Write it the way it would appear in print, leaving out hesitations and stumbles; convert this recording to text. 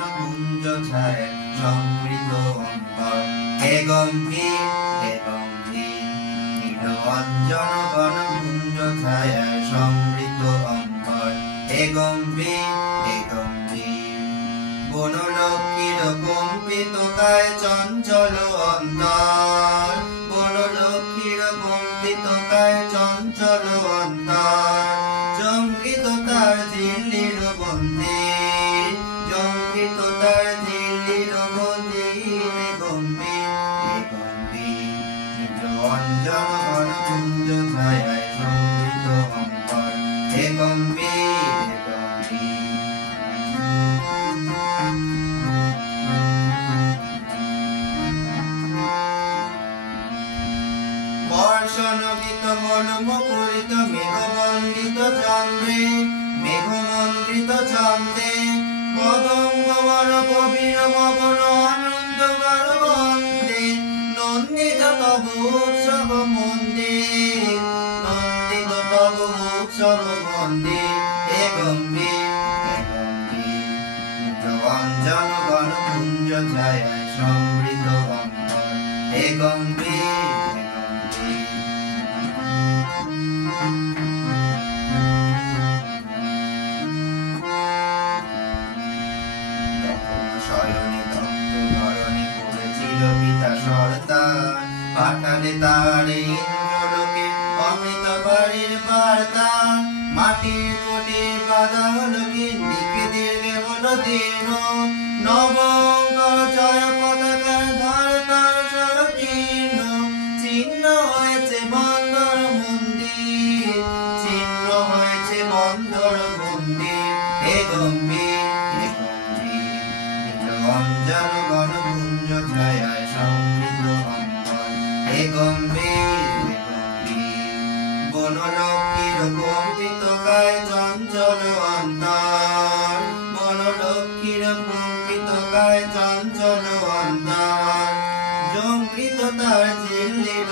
কুঞ্জ ছায় সমৃদ্ধ অন্তর হে গম্ভীর নীল অঞ্জন ঘন কুঞ্জ ছায় সমৃদ্ধ অন্তর হে গম্ভীর বনলক্ষ্মীর কম্পিত কায় চঞ্চল অন্তর বনলক্ষ্মীর কম্পিত কায় চঞ্চল অন্তর চমকিত তার ঝিল্লির বন্দির চমকিত তার ঝিল্লির বন্দির গম্ভীর অঞ্জন ঘন কুঞ্জ ছায় সমৃদ্ধ অন্তর হে গম্ভীর বর্ষণগীত মলমুকুরিত মেঘমণ্ডিত চন্দ্রে মেঘমণ্ডিত চন্দ্রে পদঙ্গবর কবির মগন আনন্দ গর্বন্দে নন্দিত তব উৎসব মন্দির নন্দিত তব উৎসব মন্দির হে গম্ভীর অঞ্জন ঘন কুঞ্জ ছায় সমৃদ্ধ অন্তর হে গম্ভীর পাঠালে তারে ইন্দ্রলোকে অমৃত বাড়ির বার্তা মাটির কোটির বাধা হলো দিকে দীর্ঘে হলো দীর্ঘ নবঙ্কর জয় পতাকার ধার তার সরকীর্ণ চিহ্ন হয়েছে বন্দর মন্দির চিহ্ন হয়েছে বন্দর মন্দির হে গম্ভীর অঞ্জন ঘন কুঞ্জ ছায় সমৃদ্ধ অন্তর হে গম্ভীর বনলক্ষ্মীর কম্পিত কায় চঞ্চল অন্তর বনলক্ষ্মীর কম্পিত কায় চঞ্চল অন্তর জঙ্কিত তার ঝিল্লির